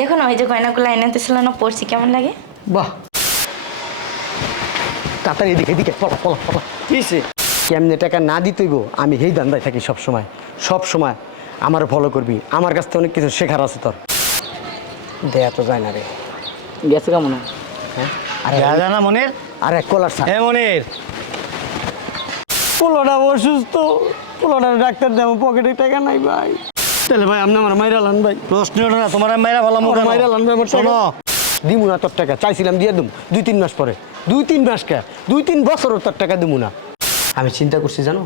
দেখো না ওই যে গয়নাগুলো এনাতেছিল না পড়ছি কেমন লাগে? বাহ। তাড়াতাড়ি এদিকে এদিকে পলা পলা পলা। কিসে? কেমনে টাকা না দিতেইব আমি দান্দায় থাকি সব সময় সব সময় আমার ফলো করবি। আমার কাছ থেকে অনেক কিছু শেখার আছে তোর। দেয়া তো যায় না রে। গেছে কেমন? হ্যাঁ? আরে জানা মনির? আরে কলার স্যার হে মনির। পোলাটা অসুস্থ। পোলাটা ডাক্তার দেবো পকেটে টাকা নাই ভাই। তাহলে ভাই আপনি আমার মাইরা লান ভাই। প্রশ্ন ওঠে না তোমার আমি মাইরা ভালো মুখ মাইরা লান ভাই আমার শোনো দিমু না তোর টাকা চাইছিলাম দিয়ে দিম। দুই তিন মাস পরে। দুই তিন মাস কে? দুই তিন বছর তোর টাকা দিমু না। আমি চিন্তা করছি জানো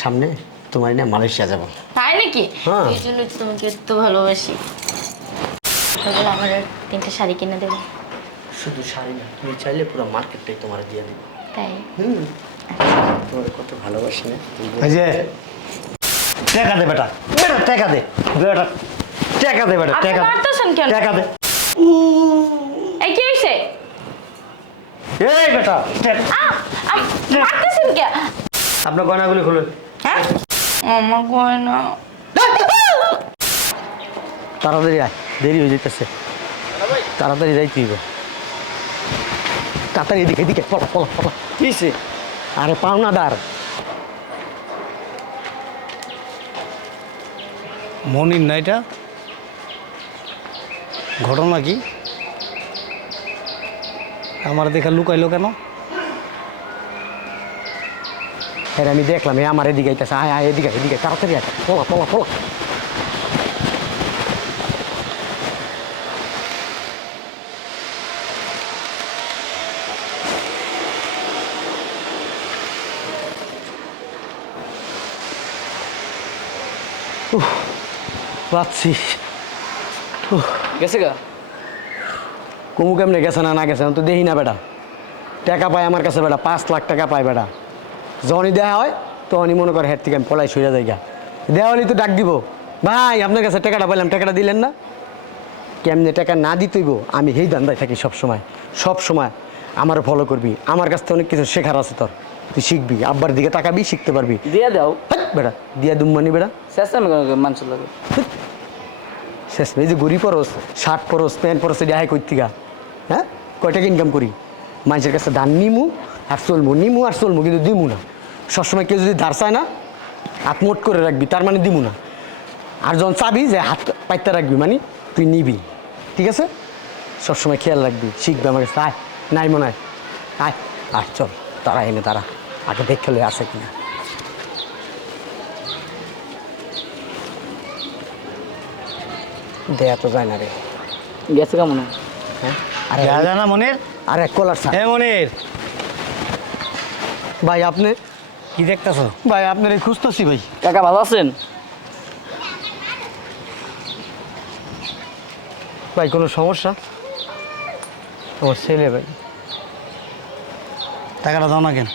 সামনে তোমার না মালয়েশিয়া যাব। তাই নাকি? হ্যাঁ। এই জন্য তোমাকে এত ভালোবাসি। আমার তিনটে শাড়ি কিনে দেবো। শুধু শাড়ি না তুমি চাইলে পুরো মার্কেটটাই তোমার দিয়ে দেবো। তাই? হুম। তোমার কত ভালোবাসি না এই যে টাকা দে বেটা। বেটা টাকা দে। বেটা টাকা দে বেটা টাকা মারতেছেন কেন? টাকা দে। এই কি হয়েছে এই বেটা টাকা- মারতেছেন কে? আপনার গয়নাগুলি খুলুন। হ্যাঁ? আমার গয়না। তাড়াতাড়ি আয় দেরি হয়ে যেতেছে তাড়াতাড়ি যাইতে হইব। তাড়াতাড়ি এদিকে এদিকে পলা পলা পলা। কিসে আরে পাওনাদার। মনির না এটা ঘটনা কি? আমার দেখা লুকাইলো কেন? হ্যাঁ আমি দেখলাম আমার এদিকে আইতেছে, আয় আয়, এদিকে এদিকে তাড়াতাড়ি আয়। পোলা পোলা, পলা। পাচ্ছি। গেছে গা? কুমু কেমনে গেছে না না গেছে? আমি তো দেখি না বেটা। টাকা পায় আমার কাছে বেটা পাঁচ লাখ টাকা পায় বেটা। যখনই দেওয়া হয় তখনই মনে করে হেড থেকে আমি পলাই সইয়া যাই গা। দেওয়া হলেই তো ডাক দিব। ভাই আপনার কাছে টাকাটা পাইলাম টাকাটা দিলেন না? কেমনে টাকা না দিতেইব আমি এই দান্দায় থাকি সব সময়। সব সময় আমার ফলো করবি। আমার কাছ থেকে অনেক কিছু শেখার আছে তোর। তুই শিখবি। আব্বার দিকে তাকাবি শিখতে পারবি। দিয়ে দাও। বেটা দিয়া দুম্মানি বেটা। শেষ আমি মানুষ লাগে শেষ এই যে গড়ি পরস শার্ট পরস প্যান্ট পরস এটা হাই করতে গা। হ্যাঁ? কয় টাকা ইনকাম করি? মানুষের কাছে ধান নিমু আর চলমু। নিমু আর চলমু, কিন্তু দিমু না। সবসময় কেউ যদি ধার চায় না হাত মোট করে রাখবি, তার মানে দিমু না। আর যখন চাবি যে হাত পাইতে রাখবি মানে তুই নিবি। ঠিক আছে? সবসময় খেয়াল রাখবি, শিখবি আমার কাছে। আয়, নাই মনে হয়। আয় আয়, চল, তারা এনে তারা। আগে দেখে লয়ে আসে কিনা। দেয়া তো যায় না রে। গেছে কেমন হ্যাঁ? আরে যা জানা মনির? আরে কলার স্যার হে মনির। ভাই আপনি? কি দেখতেছ? ভাই আপনার এই খুঁজতেছি ভাই। কাকা ভালো আছেন? ভাই কোনো সমস্যা? আমার ছেলে ভাই। টাকাটা দাও না কেন?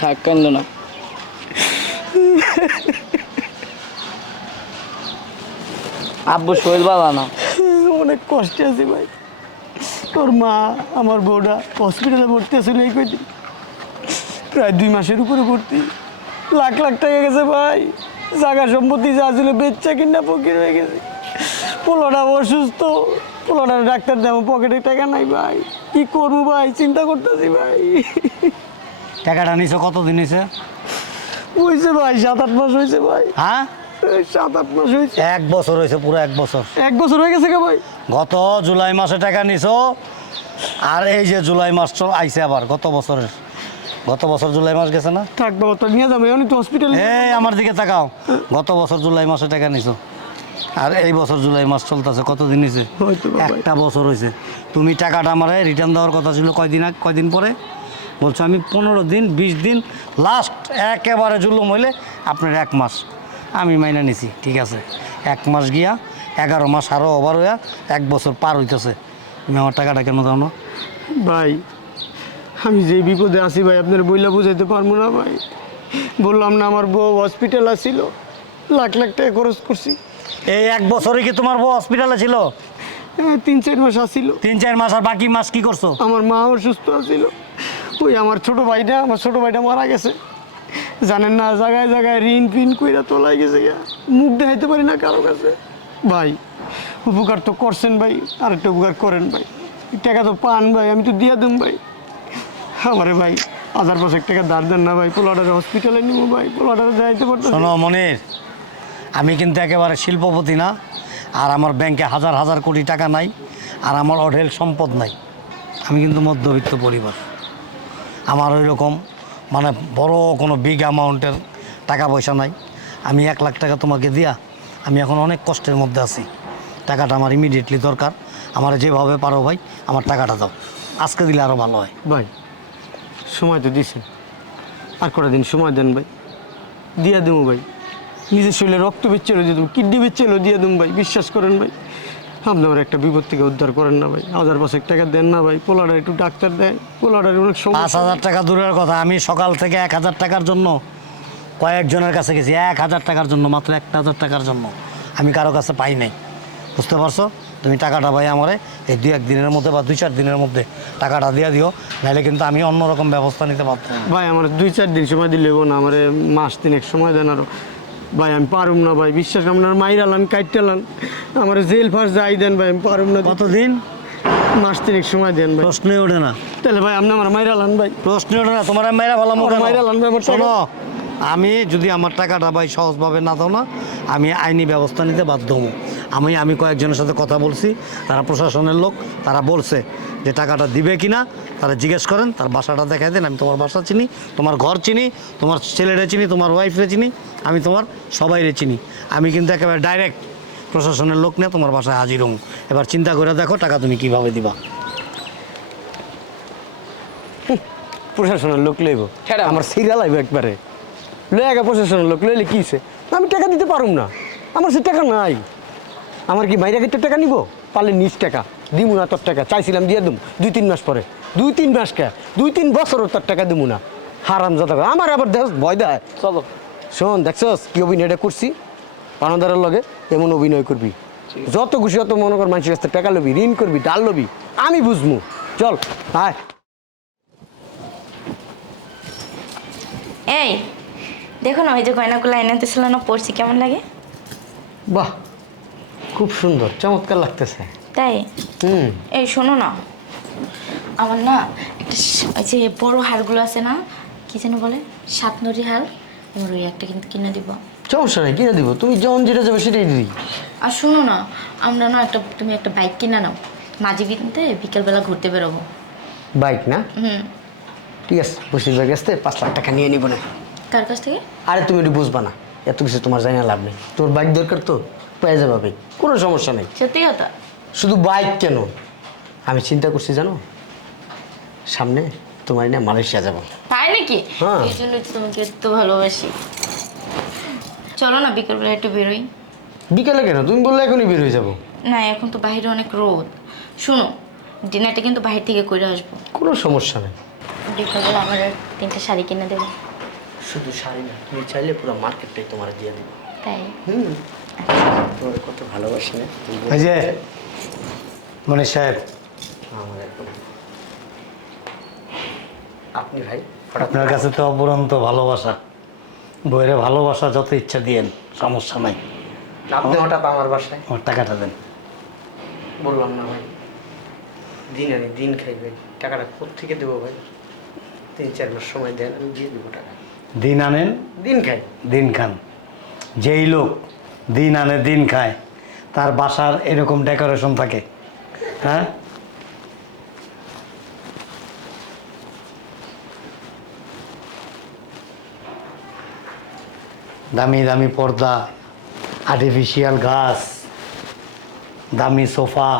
থাক কেন না? আব্বু শরীর বাবা না। অনেক কষ্টে আছি ভাই। তোর মা আমার বউটা হসপিটালে ভর্তি আছিল এই কয়দিন। প্রায় দুই মাসের উপরে ভর্তি। লাখ লাখ টাকা গেছে ভাই। জায়গা সম্পত্তি যা ছিল বেচ্চা কিনা ফকির হয়ে গেছে। পোলাটা অসুস্থ। পোলাটা ডাক্তার দেবো পকেটে টাকা নাই ভাই। কি করব ভাই? চিন্তা করতেছি ভাই। টাকাটা নিছো কত দিন হয়েছে হয়েছে ভাই সাত আট মাস হয়েছে ভাই। হ্যাঁ? সাত আট মাস হয়েছে। এক বছর হয়েছে পুরো এক বছর। এক বছর হয়ে গেছে কে ভাই। গত জুলাই মাসে টাকা নিছো আর এই যে জুলাই মাস চল আইছে আবার গত বছরের। গত বছর জুলাই মাস গেছে না? থাক বাবা তো নিয়ে যাবে তো হসপিটালে এই আমার দিকে তাকাও। গত বছর জুলাই মাসে টাকা নিছো আর এই বছর জুলাই মাস চলতেছে কতদিন হয়েছে? একটা বছর হয়েছে। তুমি টাকাটা আমার রিটার্ন দেওয়ার কথা ছিল কয়দিন আগ কয়দিন পরে? বলছো আমি পনেরো দিন বিশ দিন লাস্ট একেবারে জুলুম হইলে আপনার এক মাস। আমি মাইনা নিছি ঠিক আছে। এক মাস গিয়া এগারো মাস আরও ওভার হইয়া এক বছর পার হইতেছে। তুমি আমার টাকাটা কেন দাও না? ভাই আমি যে বিপদে আছি ভাই আপনার বইলা বুঝাইতে পারব না ভাই। বললাম না আমার বউ হসপিটাল আসছিল লাখ লাখ টাকা খরচ করছি। এই এক বছরে কি তোমার বউ হসপিটালে ছিল? হ্যাঁ, তিন চার মাস আসছিল তিন চার মাস আর বাকি মাস কি করছ? আমার মা অসুস্থ আছিল। ওই আমার ছোট ভাইটা আমার ছোট ভাইটা মারা গেছে। জানেন না, জায়গায় জায়গায় ঋণ ফিন কইরা তোলাই গেছে মুখ দেখাইতে পারি না কারও কাছে। ভাই, উপকার তো করছেন ভাই আর একটা উপকার করেন ভাই। টাকা তো পান ভাই, আমি তো দিয়া দিম ভাই। আমারে ভাই হাজার পাঁচেক টাকা ধার দেন না ভাই, পোলাডারে হসপিটালে নিবো ভাই, পোলাডারে যাইতে পারতো শোনো, মনির, আমি কিন্তু একেবারে শিল্পপতি না, আর আমার ব্যাংকে হাজার হাজার কোটি টাকা নাই, আর আমার অঢেল সম্পদ নাই। আমি কিন্তু মধ্যবিত্ত পরিবার। আমার ওই রকম মানে বড় কোনো বিগ অ্যামাউন্টের টাকা পয়সা নাই। আমি এক লাখ টাকা তোমাকে দিয়া আমি এখন অনেক কষ্টের মধ্যে আছি। টাকাটা আমার ইমিডিয়েটলি দরকার। আমার যেভাবে পারো ভাই, আমার টাকাটা দাও। আজকে দিলে আরও ভালো হয়। ভাই, সময় তো দিছেন। আর কটা দিন সময় দেন ভাই। দিয়া দেবো ভাই। নিজের শরীরে রক্ত বেচেলো দিয়ে দেবো কিডনি বেচেলো দিয়ে দেবো ভাই। বিশ্বাস করেন ভাই। আপনি আমার একটা বিপদ থেকে উদ্ধার করেন না ভাই। হাজার পাঁচেক টাকা দেন না ভাই। পোলাটা একটু ডাক্তার দেয়। পোলাটার অনেক পাঁচ হাজার টাকা দূরের কথা। আমি সকাল থেকে এক হাজার টাকার জন্য কয়েকজনের কাছে গেছি। এক হাজার টাকার জন্য মাত্র একটা হাজার টাকার জন্য। আমি কারও কাছে পাই নাই। বুঝতে পারছ? তুমি টাকাটা ভাই আমারে এই দুই এক দিনের মধ্যে বা দুই চার দিনের মধ্যে টাকাটা দিয়ে দিও। নাহলে কিন্তু আমি অন্যরকম ব্যবস্থা নিতে পারতাম। ভাই আমার দুই চার দিন সময় দিলে না। আমার মাস তিনেক সময় দেন আরও। ভাই আমি পারুম না ভাই বিশ্বাস আপনার মাইরালান কাইটালান আমার জেল ফার্স যাই দেন ভাই আমি পারুম না। কতদিন? মাস তিনেক সময় দেন ভাই। প্রশ্নই ওঠে না। তাহলে ভাই আপনি আমার মাইরালান ভাই। প্রশ্নই ওঠে না তোমার মাইরা ভালো মোটা মাইরা ভাই। শোনো আমি যদি আমার টাকাটা ভাই সহজভাবে না দাও না আমি আইনি ব্যবস্থা নিতে বাধ্য হব। আমি আমি কয়েকজনের সাথে কথা বলছি তারা প্রশাসনের লোক তারা বলছে যে টাকাটা দিবে কি না তারা জিজ্ঞেস করেন তার বাসাটা দেখাই দেন আমি তোমার বাসা চিনি তোমার ঘর চিনি তোমার ছেলেরে চিনি তোমার ওয়াইফরে চিনি আমি তোমার সবাইরে চিনি। আমি কিন্তু একেবারে ডাইরেক্ট প্রশাসনের লোক নিয়ে তোমার বাসায় হাজির হম এবার চিন্তা করে দেখো টাকা তুমি কীভাবে দিবা। প্রশাসনের লোক লইব। আমার সিরিয়াল আইব একবারে। লয়ে আগে প্রশাসনের লোক লইলে কি হইছে? আমি টাকা দিতে পারুম না। আমার সে টাকা নাই। আমার কি বাইরে কেটে টাকা নিব? পারলে নিজ টাকা। দিমু না তোর টাকা চাইছিলাম দিয়ে দিম। দুই তিন মাস পরে। দুই তিন মাস কে? দুই তিন বছরও তোর টাকা দিমু না। হারাম যাতা আমার আবার দেখ ভয় দেয় চলো। শোন দেখছস কি অভিনয়টা করছি? পানাদারের লগে এমন অভিনয় করবি। যত খুশি অত মনে কর মানুষের কাছে টাকা লবি ঋণ করবি ডাল লবি। আমি বুঝমু। চল আয়। এই দেখো না ওই যে গয়নাগুলো এনেতেছিল না পড়ছি কেমন লাগে? বাহ। খুব সুন্দর চমৎকার লাগতেছে। তাই? হুম। এই শোনো না আমার না একটা ওই যে বড় হারগুলো আছে না কি যেন বলে? সাতনরি হার আমার ওই একটা কিন্তু কিনে দিব। সমস্যা নেই কিনে দিব। তুমি যখন যেটা যাবে সেটাই দিই আর শোনো না আমরা না একটা তুমি একটা বাইক কিনে নাও। মাঝে কিনতে বিকেলবেলা ঘুরতে বেরোবো। বাইক না? হুম। ঠিক আছে বসিরবার কাছ থেকে পাঁচ লাখ টাকা নিয়ে নিব না। কার কাছ থেকে? আরে তুমি একটু বুঝবা না এত কিছু তোমার জানা লাভ নেই। তোর বাইক দরকার তো? পেয়ে যাবে ভাই কোনো সমস্যা নেই। সত্যি কথা? শুধু বাইক কেন? আমি চিন্তা করছি জানো? সামনে তোমার না মালয়েশিয়া যাব। তাই নাকি? হ্যাঁ। এই জন্য তো তোমাকে এত ভালোবাসি। চলো না বিকেলবেলা একটু বেরোই। বিকেলে কেন? তুমি বললে এখনই বের হয়ে যাব। না এখন তো বাইরে অনেক রোদ। শোনো ডিনারটা কিন্তু বাইরে থেকে করে আসব। কোনো সমস্যা নেই। বিকেলবেলা আমার আর তিনটে শাড়ি কিনে দেবো। শুধু শাড়ি না তুমি চাইলে পুরো মার্কেটটাই তোমার দিয়ে দেবো। তাই? হুম। তোমার কত ভালোবাসি না? এই যে মনীষ সাহেব। আমার একদম আপনি ভাই আপনার কাছে তো অপরন্ত ভালোবাসা। বইয়ের ভালোবাসা যত ইচ্ছা দিয়েন সমস্যা নাই। আপনি হঠাৎ আমার বাসায়। আমার টাকাটা দেন। বললাম না ভাই। দিন আনি দিন খাই ভাই। টাকাটা কোথেকে দেবো ভাই? তিন চার মাস সময় দেন আমি দিয়ে দেবো টাকা। দিন আনেন দিন খাই। দিন খান। যেই লোক দিন আনে দিন খায়। তার বাসার এরকম ডেকোরেশন থাকে। হ্যাঁ? দামি দামি পর্দা আর্টিফিশিয়াল গাছ দামি সোফা।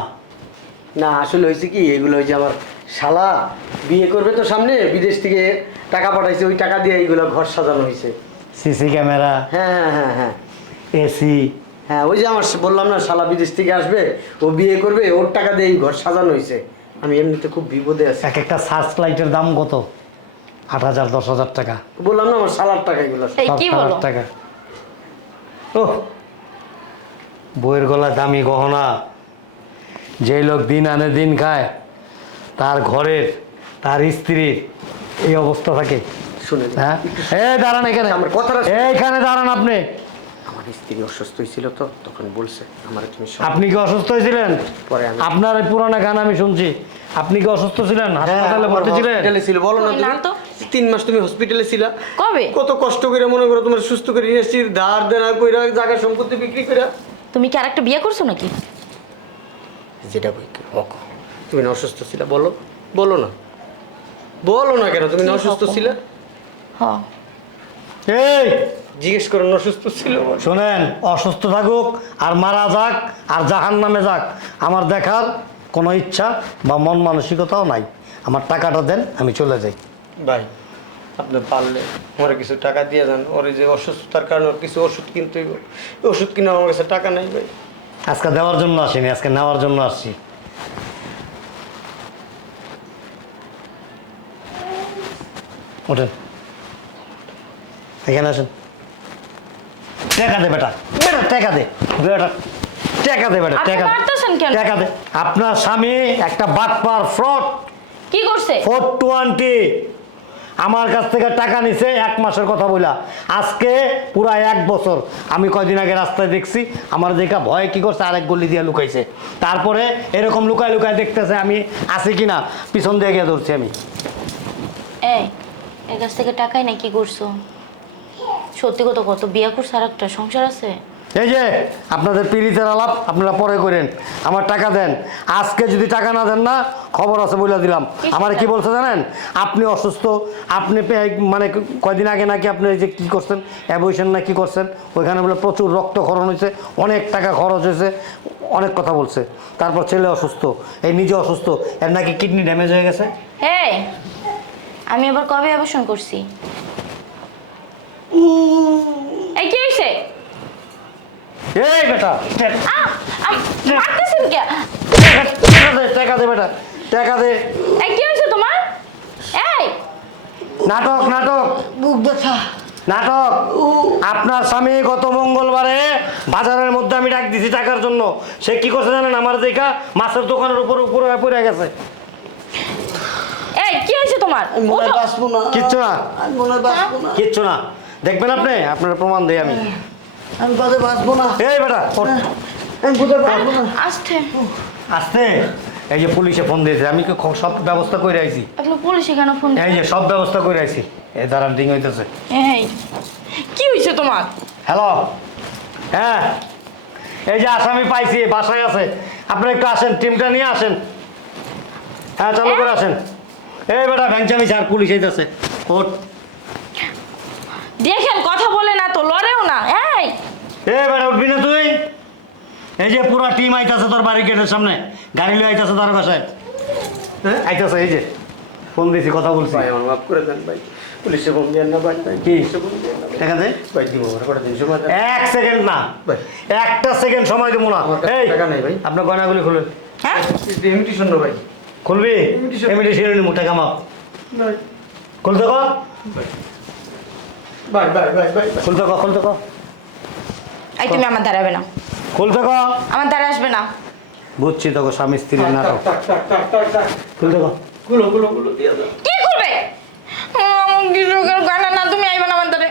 না আসলে হয়েছে কি এগুলো হয়েছে আমার শালা বিয়ে করবে তো সামনে বিদেশ থেকে টাকা পাঠাইছে ওই টাকা দিয়ে এইগুলো ঘর সাজানো হয়েছে। CC camera. হ্যাঁ হ্যাঁ হ্যাঁ হ্যাঁ। এসি হ্যাঁ ওই যে আমার বললাম না শালা বিদেশ থেকে আসবে ও বিয়ে করবে ওর টাকা দিয়ে ঘর সাজানো হয়েছে আমি এমনিতে খুব বিপদে আছি। এক একটা সার্চ লাইটের দাম কত? আট হাজার দশ হাজার টাকা। বললাম না আমার শালার টাকা এগুলো এই কি বলো? হাজার টাকা। ও বইয়ের গলা দামি গহনা। যে লোক দিন আনে দিন খায় তার ঘরের তার স্ত্রীর এই অবস্থা থাকে। শুনে হ্যাঁ? এই দাঁড়ান এখানে। আমার কথাটা শুনুন। এইখানে দাঁড়ান আপনি। তিনি অসুস্থ হয়েছিল তো তখন বলছে আমার তুমি সব- আপনি কি অসুস্থ হয়েছিলেন? পরে আমি- আপনার এই পুরানো গান আমি শুনছি। আপনি কি অসুস্থ ছিলেন? হ্যাঁ, হাসপাতালে ভর্তি ছিলেন? হসপিটালে ছিল বলো না তুমি। তো। তিন মাস তুমি হসপিটালে ছিলা। কবে? কত কষ্ট করে মনে করো তোমার সুস্থ করে নিয়ে এসেছি ধার দেনা কইরা জায়গা সম্পত্তি বিক্রি কইরা। তুমি কি আরেকটা বিয়ে করছ নাকি? যেটা বই হক তুমি না অসুস্থ ছিলা বলো। বলো না। বলো না কেন তুমি না কি অসুস্থ হক? ছিলা? হ। এই! জিজ্ঞেস করেন অসুস্থ ছিল শোনেন অসুস্থ থাকুক আর মারা যাক আর জাহান নামে যাক আমার দেখার কোনো ইচ্ছা বা মন মানসিকতাও নাই। আমার টাকাটা দেন আমি চলে যাই। ভাই আপনি পারলে আমার কিছু টাকা দিয়ে যান ওর যে অসুস্থতার কারণে ওর কিছু ওষুধ কিনতে ওষুধ কিনে আমার কাছে টাকা নেই ভাই। আজকে দেওয়ার জন্য আসিনি আজকে নেওয়ার জন্য আসছি। ওঠেন। এখানে আসেন। টাকা দে বেটা। বেটা টাকা দে। বেটা টাকা দে বেটা টাকা। মারতেছেন কেন? টাকা দে। আপনার স্বামী একটা বাটপার ফ্রড। কি করছে? ফোর টোয়েন্টি আমার কাছ থেকে টাকা নিছে এক মাসের কথা বলা আজকে পুরা এক বছর। আমি কয়দিন আগে রাস্তায় দেখছি আমার দেখা ভয় কি করছে আরেক গলি দিয়ে লুকাইছে। তারপরে এরকম লুকায় লুকায় দেখতেছে আমি আছি কিনা পিছন দিয়ে গিয়ে ধরছি আমি। এই এর কাছ থেকে টাকাই নাই কি করছ? সত্যি কথা কত বিয়ে করছে আর একটা সংসার আছে? এই যে আপনাদের পিড়িতের আলাপ আপনারা পরে করেন আমার টাকা দেন। আজকে যদি টাকা না দেন না খবর আছে বলে দিলাম। আমার কি বলছে জানেন? আপনি অসুস্থ আপনি মানে কয়দিন আগে নাকি আপনি এই যে কী করছেন অ্যাবয়েশন না কি করছেন ওইখানে বলে প্রচুর রক্তক্ষরণ হয়েছে অনেক টাকা খরচ হয়েছে অনেক কথা বলছে। তারপর ছেলে অসুস্থ এই নিজে অসুস্থ এর নাকি কিডনি ড্যামেজ হয়ে গেছে? এই আমি আবার কবে আবেশন করছি এই কি হয়েছে এই বেটা মারতেছেন কে? টাকা দে টাকা দে বেটা টাকা দে। এই কি হয়েছে তোমার? এই। নাটক নাটক। বুক ব্যথা। নাটক। আপনার স্বামী গত মঙ্গলবারে বাজারের মধ্যে আমি ডাক দিছি টাকার জন্য। সে কি করছে জানেন? আমার দেখা মাছের দোকানের উপর উপরে পড়ে গেছে। এই কি হয়েছে তোমার? ওঠো। কিচ্ছু না। মনে বাঁচবো না। কিচ্ছু না। দেখবেন আপনি? আপনার প্রমাণ দেই আমি। আমি বাঁচবো না। এই বেটা আমি পথে বাঁচবো না। আসতে আসতে এই যে পুলিশে ফোন দিয়েছে আমি কি সব ব্যবস্থা করে আইছি? আপনি পুলিশে কেন ফোন এই যে সব ব্যবস্থা করে আইছি। এই দাঁড়ান ডিং হইতেছে। এই কি হয়েছে তোমার? হ্যালো? হ্যাঁ? এই যে আসামি পাইছি বাসায় আছে। আপনারা একটু আসেন টিমটা নিয়ে আসেন। হ্যাঁ চালু করে আসেন। এই বেটা ভ্যাংচামি স্যার পুলিশ এইতেছে ওট দেখেন কথা বলে না তো লড়েও না। এ বেটা উঠবি না তুই? এই যে পুরো টিম আইতাছে তোর বাড়ি গেটের সামনে। গাড়ি লয়ে আইতাছে তার বাসায়। হ্যাঁ আইতাছে এই যে। ফোন দিছি কথা বলছি। ভাই আমার মাফ করে দেন ভাই। পুলিশে ফোন দেন না ভাই। কি? দেখা যায় ভাই। দিব করে দিন সময় এক সেকেন্ড না। ভাই। একটা সেকেন্ড সময় দেবো না। এই টাকা নেই ভাই। আপনার গয়নাগুলি খুলুন। হ্যাঁ? ইনভিটেশন না ভাই। খুলবি. এমনি নিমু টাকা মাপ। ভাই। খুলতে কো? ভাই ভাই ভাই ভাই। খুলতে কো খুলতে কো। এই তুমি আমার দাঁড়াবে না। খুলতে কো আমার দ্বারা আসবে না। বুঝছি তোকে স্বামী স্ত্রী নাটক। গুলো গুলো গুলো দিয়ে দাও। কি করবে কৃষকের গয়না না তুমি আইবে না আমার দ্বারে।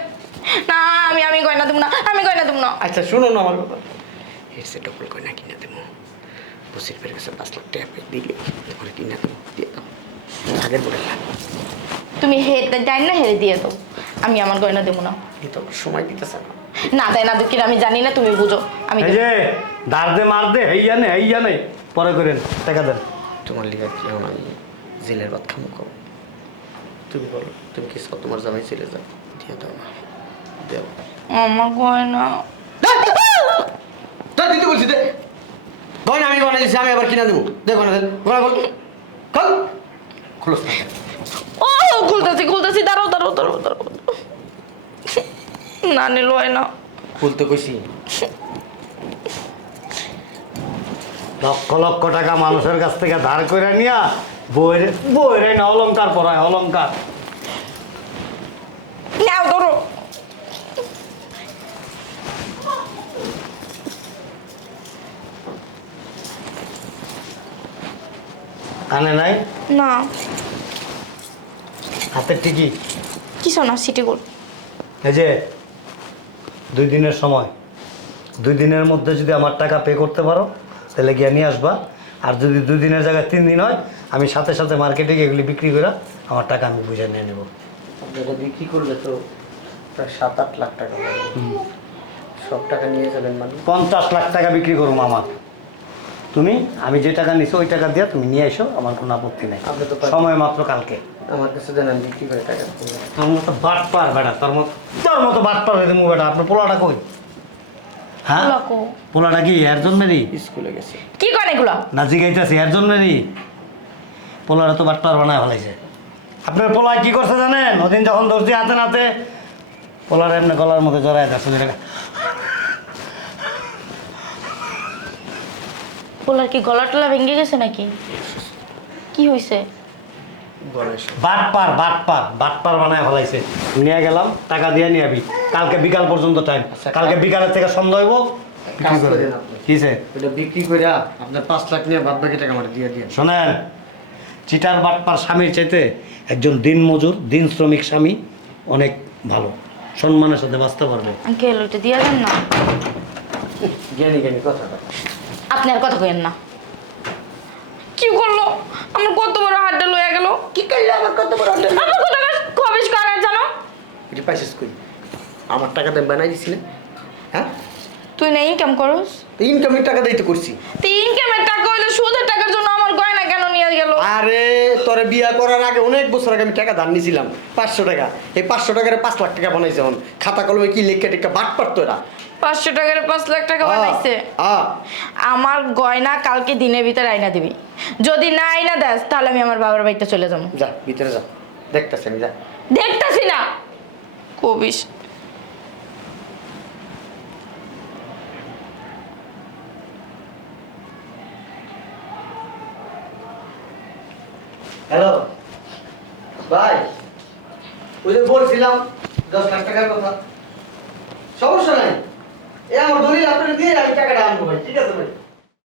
না আমি আমি গয়না দেবো না আমি গয়না দেবো না। আচ্ছা শুনো না আমার কথা হেডসেট ডবল করে না কিনে দেবো। বসির পেরে গেছে পাঁচ লাখ টাকা দিলে কিনে দেবো। দিয়ে দাও। আগের বলে না তুমি হেরে যাই না হেরে দিয়ে দাও। আমি আমার গয়না দেবো না। এই তো আমার সময় দিতেছে না। না তাই না দুঃখের আমি জানি না তুমি বুঝো। আমি এই। যে দাঁড় দে মার দে এই জানে এই জানে পরে করেন টাকা দেন। তোমার লিগা কি এখন আমি জেলের ভাত খামো খাব তুমি বলো তুমি কি চাও? তোমার জামাই ছেলে যাও দিয়ে দাও না। দেও। আমার গয়না তা দিতে বলছি দে। গয়না আমি গয়না দিচ্ছি আমি আবার কিনা দেবো। দেখো না গয়না খোল খোল খোলস না। ও খুলতেছি খুলতেছি দাঁড়াও দাঁড়াও দাঁড়াও দাঁড়াও। না নিল না। খুলতে কইছি। লক্ষ লক্ষ টাকা মানুষের কাছ থেকে ধার করে নিয়া বইরে বইরে না অলঙ্কার পরায় অলঙ্কার নাও ধরো। কানে নাই? না। হাতের টিকি কিছু না সিটি গোল এই যে দুই দিনের সময়। দুই দিনের মধ্যে যদি আমার টাকা পে করতে পারো তাহলে গিয়ে নিয়ে আসবা। আর যদি দুই দিনের জায়গায় তিন দিন হয় আমি সাথে সাথে মার্কেটে গিয়ে এগুলি বিক্রি করে আমার টাকা আমি বুঝে নিয়ে নেব। আপনারা বিক্রি করলে তো প্রায় সাত আট লাখ টাকা সব টাকা নিয়ে যাবেন মানে? পঞ্চাশ লাখ টাকা বিক্রি করুম আমার। তুমি আমি যে টাকা নিছো ওই টাকা দিয়ে তুমি নিয়ে এসো আমার কোনো আপত্তি নেই। সময় মাত্র কালকে। আমার কাছে টাকা। তোর মতো বাট পার বেটা তোর মতো তোর মতো বাট পার হয়ে দেবো বেটা আপনার পোলাটা কই? হ্যাঁ? পোলা পোলাটা কি এর জন্যেরই স্কুলে গেছে। কি করেন এগুলো? না জিগাইতেছি এর জন্যেরই পোলাটা তো বাট পার বানায় ফেলাইছে। আপনার পোলায় কি করছে জানেন? ওদিন যখন দর্জি হাতে নাতে পোলার এমনি গলার মধ্যে জড়ায় যাচ্ছে দুই পোলার কি গলা টলা ভেঙে গেছে নাকি? কি হয়েছে গণেশ। বাট পার বাট পার বাট পার বানায় ফেলাইছে। নিয়ে গেলাম টাকা দিয়ে নিয়ে আবি। কালকে বিকাল পর্যন্ত টাইম আচ্ছা, কালকে বিকালের থেকে সন্ধ্যা হইব। বিক্রি করে আপনার পাঁচ লাখ নিয়ে বাদ বাকি টাকা আমার দিয়ে দিয়ে শোনেন চিটার বাটপার স্বামীর চাইতে একজন দিন মজুর দিন শ্রমিক স্বামী অনেক ভালো। সম্মানের সাথে বাঁচতে পারবে। আঙ্কেল ওইটা দিয়ে দেন না। জ্ঞানী জ্ঞানী কথাটা। আপনি আর কথা কইেন না। কি করল? আমার কত বড় হাতটা লয়ে গেল? কি করল? আমার কত বড় হাতটা আমার কত খবিস করে জানো? এটা পাইছিস কই? আমার টাকা দিয়ে বানাই দিছিলে হ্যাঁ? তুই না ইনকাম করস? ইনকামের টাকা দিতে করছি। তুই ইনকামের টাকা হইলে সুদের টাকার গয়না কেন নিয়ে গেল? আরে তোরে বিয়া করার আগে অনেক বছর আগে আমি টাকা ধার নিয়েছিলাম পাঁচশো টাকা। এই পাঁচশো টাকার পাঁচ লাখ টাকা বানাইছে এখন। খাতা কলমে কি লেখা টেখা বাট পারতো এরা? পাঁচশো টাকার পাঁচ লাখ টাকা বানাইছে? আমার গয়না কালকে দিনের ভিতরে আইনা দিবি। যদি না আইনা দেস তাহলে আমি আমার বাবার বাড়িতে চলে যাব। যা ভিতরে যা। দেখতেছি আমি যা। দেখতাছি না। কবিস। হ্যালো? ভাই, ওই যে বলছিলাম, দশ লাখ টাকার কথা। সমস্যা নাই। এ আমার দলিল আপনাকে দিয়ে আমি টাকাটা আনব ভাই, ঠিক আছে ভাই?